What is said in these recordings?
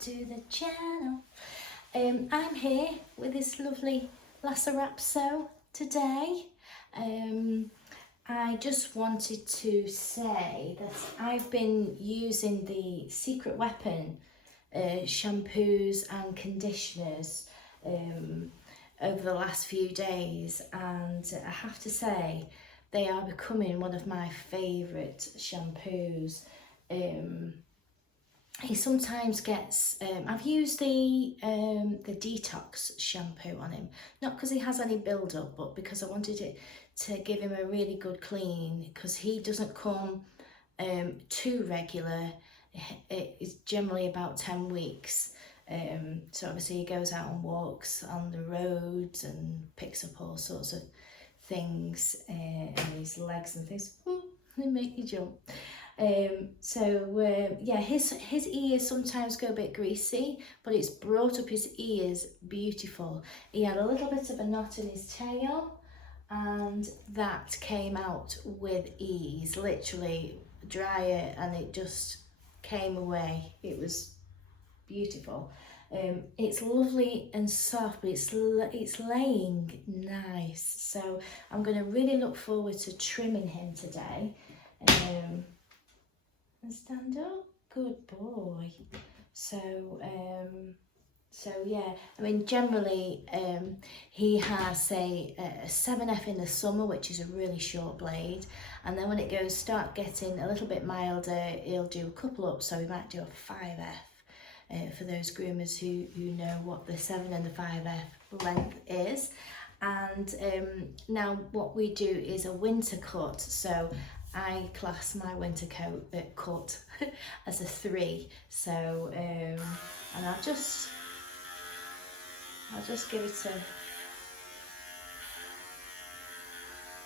to the channel. I'm here with this lovely Lhasa Rapso today. I just wanted to say that I've been using the Secret Weapon shampoos and conditioners over the last few days, and I have to say they are becoming one of my favourite shampoos. He sometimes gets, I've used the detox shampoo on him, not because he has any build up, but because I wanted it to give him a really good clean, because he doesn't come too regular. It is generally about 10 weeks. So obviously he goes out and walks on the roads and picks up all sorts of things in his legs and things. They make you jump. Yeah, his ears sometimes go a bit greasy, but it's brought up his ears beautiful. He had a little bit of a knot in his tail, and that came out with ease. Literally dry it and it just came away. It was beautiful. It's lovely and soft, but it's laying nice. So I'm going to really look forward to trimming him today. And stand up, good boy. So yeah, I mean generally he has a 7F in the summer, which is a really short blade, and then when it start getting a little bit milder, he'll do a couple up, so he might do a 5F for those groomers who know what the 7 and the 5F length is. And now what we do is a winter cut, so I class my winter coat cut as a 3. So and I'll just give it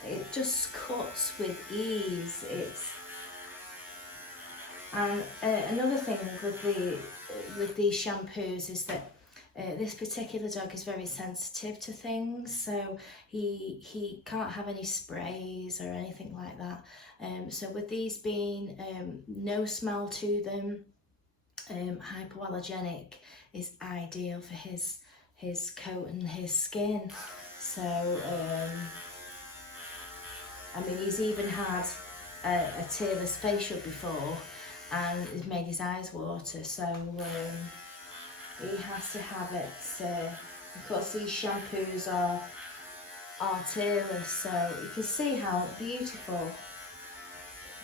it just cuts with ease. And another thing with these shampoos is that this particular dog is very sensitive to things, so he can't have any sprays or anything like that. So with these being no smell to them, hypoallergenic, is ideal for his coat and his skin. So I mean, he's even had a tearless facial before, and it's made his eyes water. So he has to have it. Of course, these shampoos are tearless, so you can see how beautiful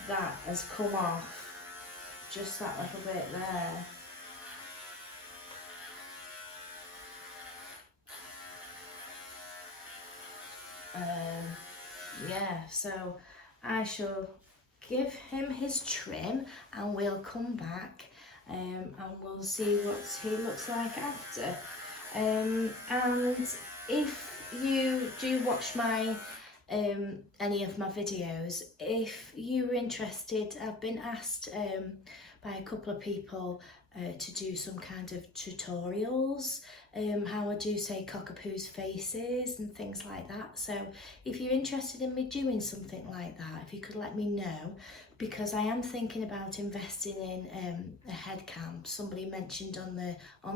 that has come off. Just that little bit there. Yeah, so I shall give him his trim and we'll come back and we'll see what he looks like after. And if you do watch my any of my videos, if you're interested, I've been asked by a couple of people to do some kind of tutorials, how I do say cockapoo's faces and things like that. So if you're interested in me doing something like that, if you could let me know, because I am thinking about investing in a head cam. Somebody mentioned on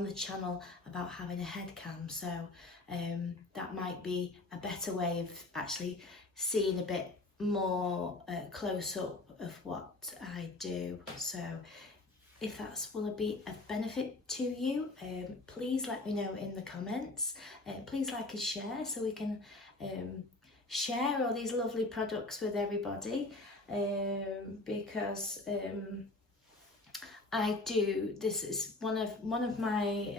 the channel about having a head cam, so that might be a better way of actually seeing a bit more close up of what I do. So if that's will be of benefit to you, please let me know in the comments. Please like and share so we can share all these lovely products with everybody, because I do. This is one of my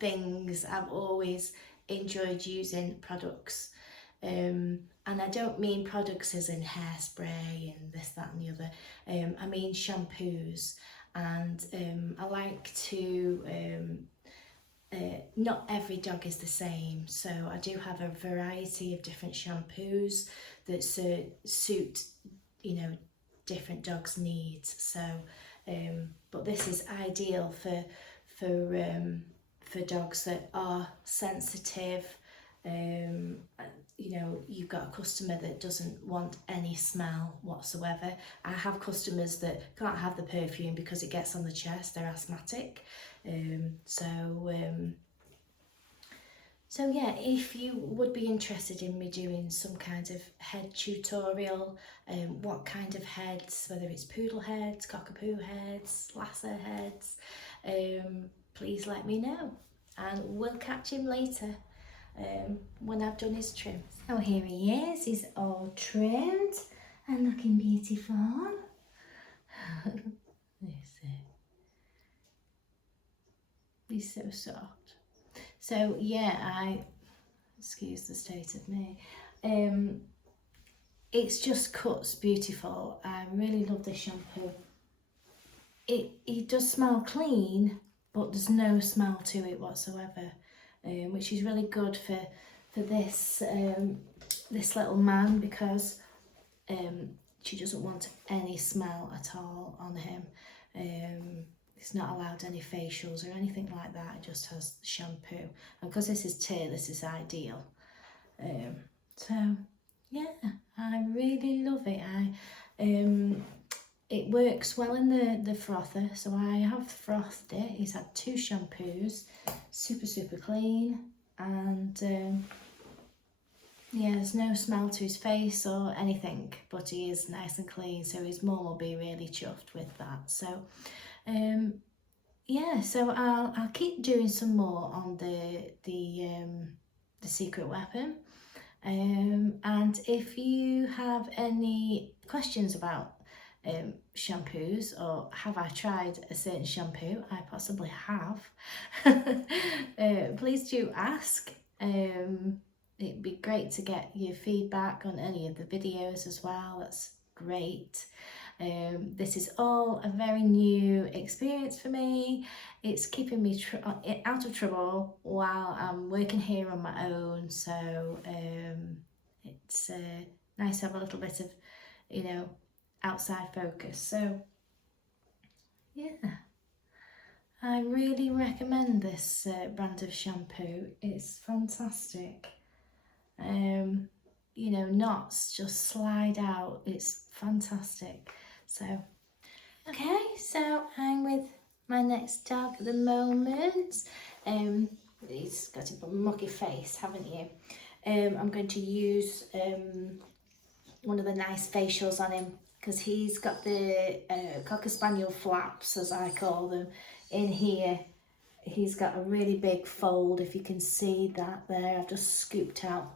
things. I've always enjoyed using products. And I don't mean products as in hairspray and this, that and the other. I mean shampoos, and I like to, not every dog is the same, so I do have a variety of different shampoos that suit, you know, different dogs' needs. So but this is ideal for dogs that are sensitive, you know, you've got a customer that doesn't want any smell whatsoever. I have customers that can't have the perfume because it gets on the chest, they're asthmatic. So yeah, if you would be interested in me doing some kind of head tutorial, what kind of heads, whether it's poodle heads, cockapoo heads, Lhasa heads, please let me know, and we'll catch him later when I've done his trim. So here he is, he's all trimmed and looking beautiful. He's so soft. So yeah, excuse the state of me. It's just cuts beautiful. I really love this shampoo. It does smell clean, but there's no smell to it whatsoever, which is really good for this this little man, because she doesn't want any smell at all on him. It's not allowed any facials or anything like that. It just has shampoo, and because this is tear, this is ideal. So yeah, I really love it. It works well in the frother, so I have frothed it. He's had 2 shampoos, super clean, and yeah, there's no smell to his face or anything, but he is nice and clean, so his mum will be really chuffed with that. So yeah, so I'll keep doing some more on the secret weapon, and if you have any questions about shampoos, or have I tried a certain shampoo, I possibly have, please do ask. It'd be great to get your feedback on any of the videos as well. That's great. This is all a very new experience for me. It's keeping me out of trouble while I'm working here on my own, so it's nice to have a little bit of, you know, outside focus. So yeah, I really recommend this brand of shampoo. It's fantastic. You know, knots just slide out. It's fantastic. So okay, so I'm with my next dog at the moment. He's got a mucky face, haven't you? I'm going to use one of the nice facials on him, because he's got the Cocker Spaniel flaps, as I call them, in here. He's got a really big fold, if you can see that there. I've just scooped out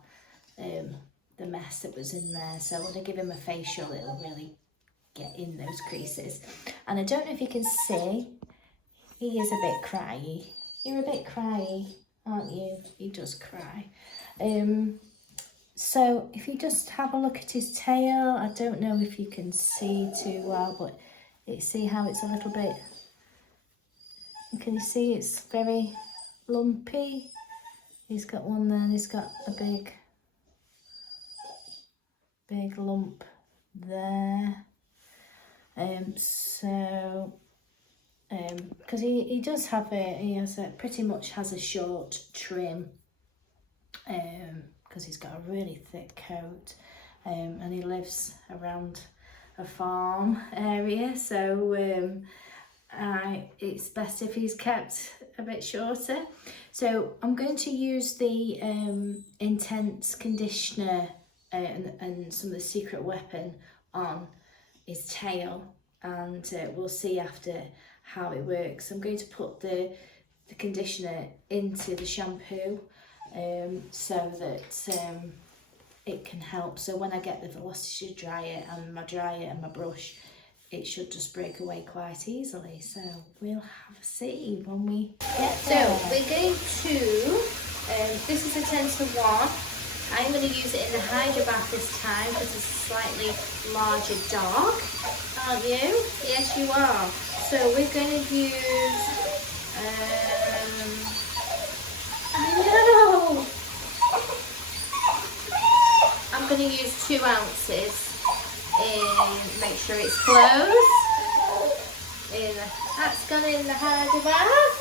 the mess that was in there, so when I give him a facial, it'll really get in those creases. And I don't know if you can see, he is a bit cryy. You're a bit cryy, aren't you? He does cry. So if you just have a look at his tail, I don't know if you can see too well, but you see how it's a little bit, can you see it's very lumpy? He's got one there, and he's got a big lump there. Because he does have pretty much has a short trim, because he's got a really thick coat, and he lives around a farm area, so it's best if he's kept a bit shorter. So I'm going to use the Intense conditioner and some of the secret weapon on his tail, and we'll see after how it works. I'm going to put the conditioner into the shampoo, so that it can help. So when I get the Velocity dryer and my brush, it should just break away quite easily. So we'll have a see when we get there. So we're going to, this is a 10-to-1. I'm going to use it in the Hydro Bath this time because it's a slightly larger dog, aren't you? Yes, you are. So we're going to use, no! I'm going to use 2 ounces. Make sure it's closed. That's gone in the Hydro Bath.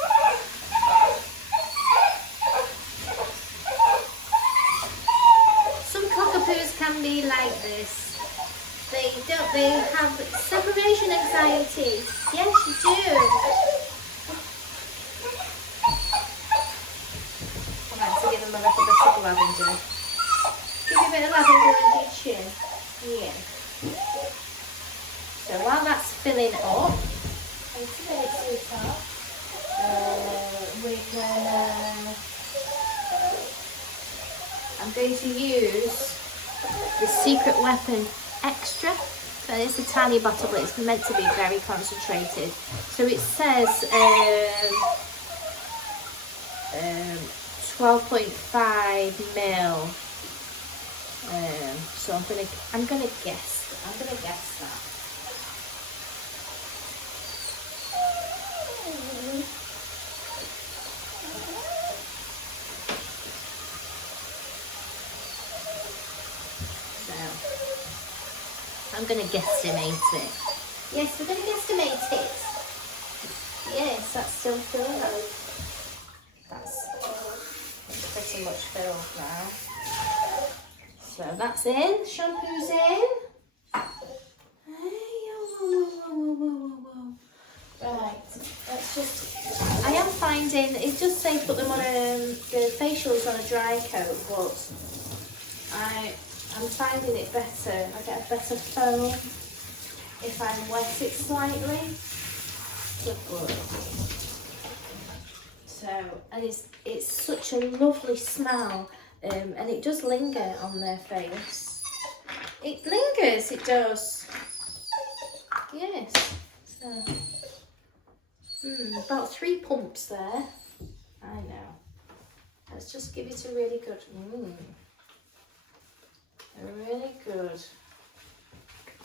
can be like this. They have separation anxiety. Yes, you do. Alright, so give them a little bit of lavender. Give you a bit of lavender on your chin. Yeah. So while that's filling up, I'm going to use the Secret Weapon Extra. So it's a tiny bottle, but it's meant to be very concentrated. So it says 12.5 mil. So I'm gonna guess that. I'm going to guesstimate it. Yes, we're going to guesstimate it. Yes, that's still filled. That's pretty much filled now. So that's in. Shampoo's in. Right, let's just... I am finding... It does say put them on the facials on a dry coat, but I'm finding it better. I get a better foam if I wet it slightly. Good. So, and it's such a lovely smell, and it does linger on their face. It lingers, it does. Yes. So, about 3 pumps there. I know. Let's just give it a really good. Really good.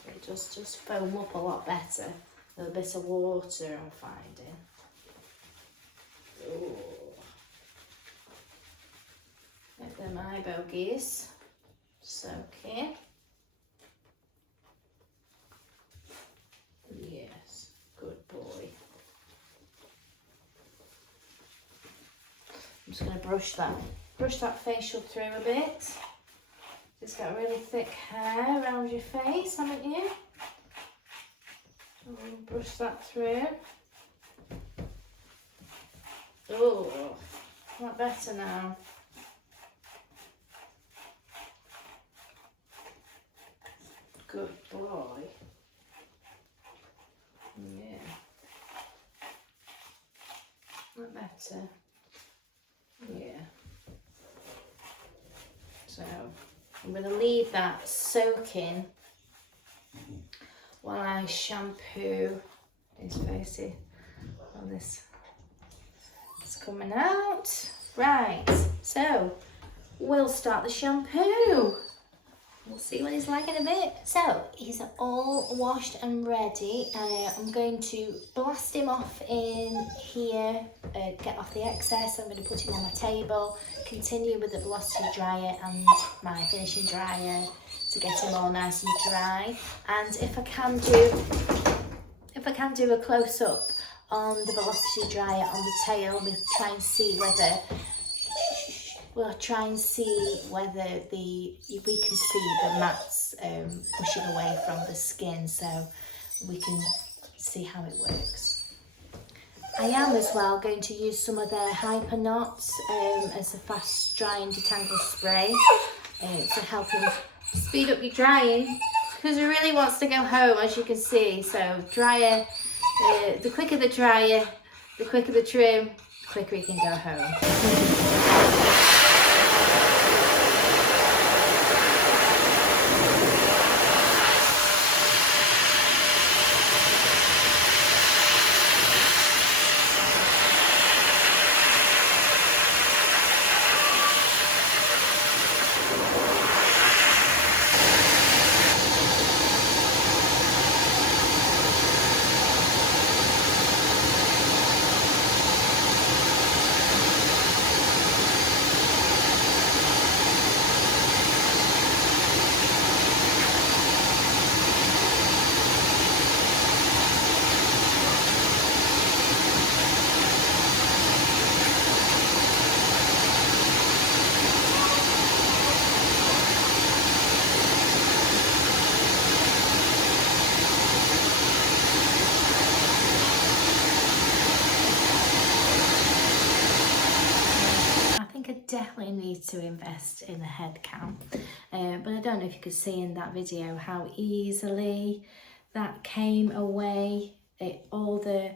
It just foam up a lot better with a bit of water, I'm finding. Ooh. Make them eye bogies. Soaking. Yes, good boy. I'm just going to brush that facial through a bit. Just got really thick hair around your face, haven't you? And brush that through. Oh, a lot better now. Good boy. Yeah. A lot better. Yeah. So I'm going to leave that soaking while I shampoo his face here. Oh, this is coming out. Right, so we'll start the shampoo. We'll see what he's like in a bit. So he's all washed and ready. I'm going to blast him off in here, get off the excess. I'm going to put him on my table, continue with the velocity dryer and my finishing dryer to get him all nice and dry. And if I can do a close up on the velocity dryer on the tail, we'll try and see whether we can see the mats pushing away from the skin, so we can see how it works. I am as well going to use some of their Hyper Knots as a fast drying detangle spray to help him speed up your drying, because he really wants to go home, as you can see. So dryer, the quicker the dryer, the quicker the trim, the quicker he can go home. definitely need to invest in a head cam. But I don't know if you could see in that video how easily that came away. All the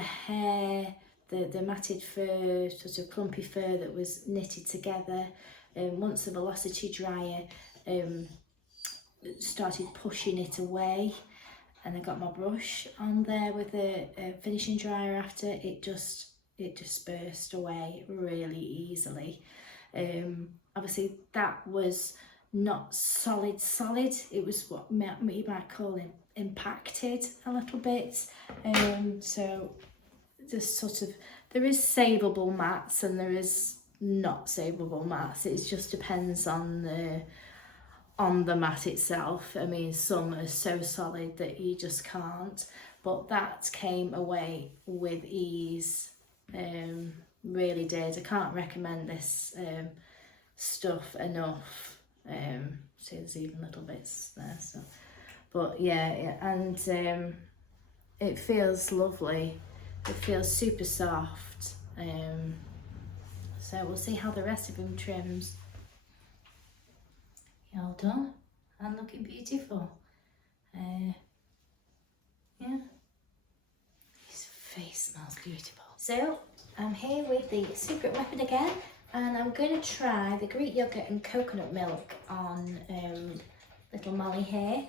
hair, the matted fur, sort of clumpy fur that was knitted together. Once the Velocity dryer started pushing it away, and I got my brush on there with the finishing dryer after, it just burst away really easily. Obviously that was not solid, it was what you might call it impacted a little bit. So just sort of, there is savable mats and there is not savable mats. It just depends on the mat itself. I mean, some are so solid that you just can't, but that came away with ease. Really did. I can't recommend this stuff enough. See, there's even little bits there, so, but yeah, and it feels lovely. It feels super soft. So we'll see how the rest of him trims. All done and looking beautiful. Yeah, his face smells beautiful. So I'm here with the Secret Weapon again, and I'm going to try the Greek yogurt and coconut milk on little Molly here.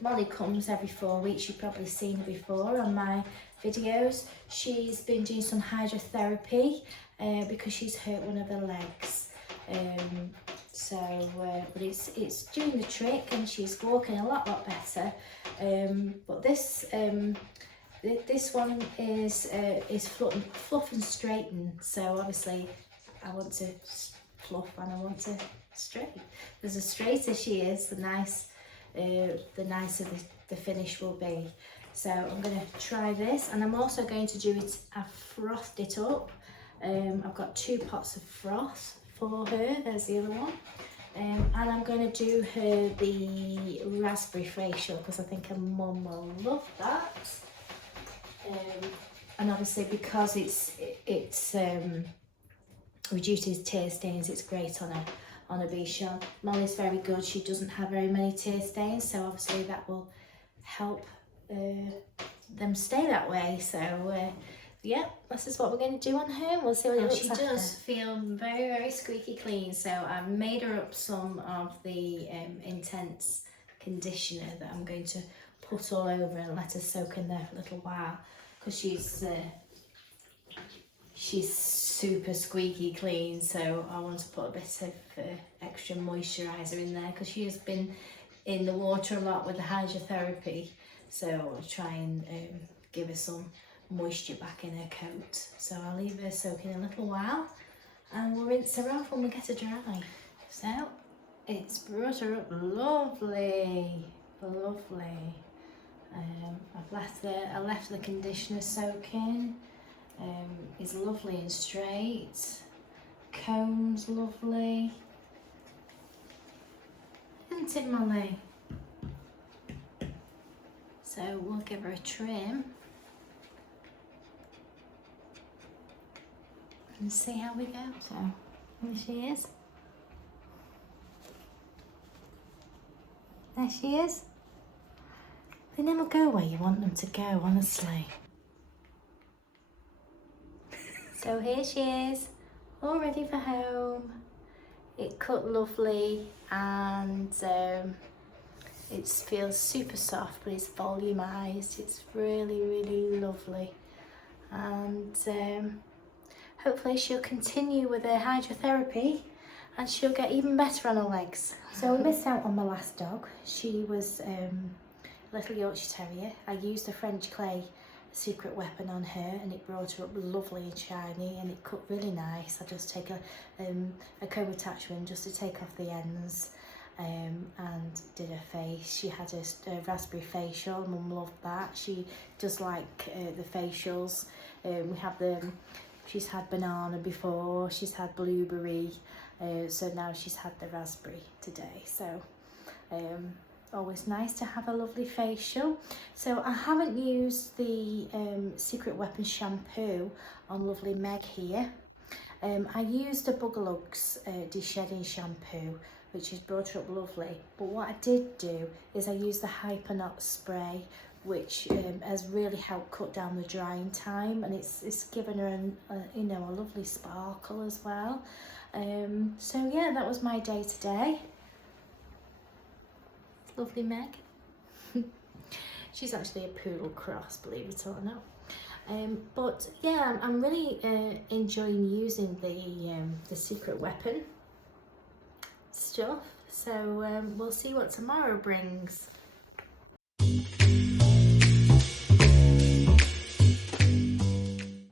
Molly comes every 4 weeks. You've probably seen her before on my videos. She's been doing some hydrotherapy because she's hurt one of her legs. But it's doing the trick, and she's walking a lot better. But this one is fluff and straighten. So obviously I want to fluff and I want to straighten. As the straighter she is, the nicer the finish will be. So I'm going to try this, and I'm also going to do it. I've frothed it up. I've got 2 pots of froth for her. There's the other one. And I'm going to do her the raspberry facial because I think her mum will love that. And obviously because it's reduces tear stains, it's great on a Bichon. Molly's very good. She doesn't have very many tear stains, so obviously that will help them stay that way. So yeah, this is what we're going to do on her. We'll see what it looks like. She does feel very squeaky clean, so I've made her up some of the intense conditioner that I'm going to put all over and let her soak in there for a little while, because she's super squeaky clean. So I want to put a bit of extra moisturiser in there because she has been in the water a lot with the hydrotherapy, so I'll try and give her some moisture back in her coat. So I'll leave her soaking a little while and we'll rinse her off when we get her dry. So it's brought her up lovely. I left the conditioner soaking. It's lovely and straight. Comb's lovely, isn't it, Molly? So we'll give her a trim and see how we go. So there she is. There she is. They never go where you want them to go, honestly. So here she is, all ready for home. It cut lovely, and it feels super soft, but it's volumized. It's really lovely, and hopefully she'll continue with her hydrotherapy and she'll get even better on her legs. So we missed out on my last dog. She was a little Yorkshire Terrier. I used the French clay Secret Weapon on her, and it brought her up lovely and shiny, and it cut really nice. I just take a comb attachment just to take off the ends, and did her face. She had a raspberry facial. Mum loved that. She does like the facials. We have she's had banana before, she's had blueberry, so now she's had the raspberry today. So always nice to have a lovely facial. So I haven't used the Secret Weapon shampoo on lovely Meg here. I used a Bugalugs de-shedding shampoo, which has brought her up lovely, but what I did do is I used the Hyperknot spray, which has really helped cut down the drying time, and it's given her you know, a lovely sparkle as well. So yeah, that was my day today. Lovely Meg. She's actually a poodle cross, believe it or not. But yeah, I'm really enjoying using the secret weapon stuff. So we'll see what tomorrow brings.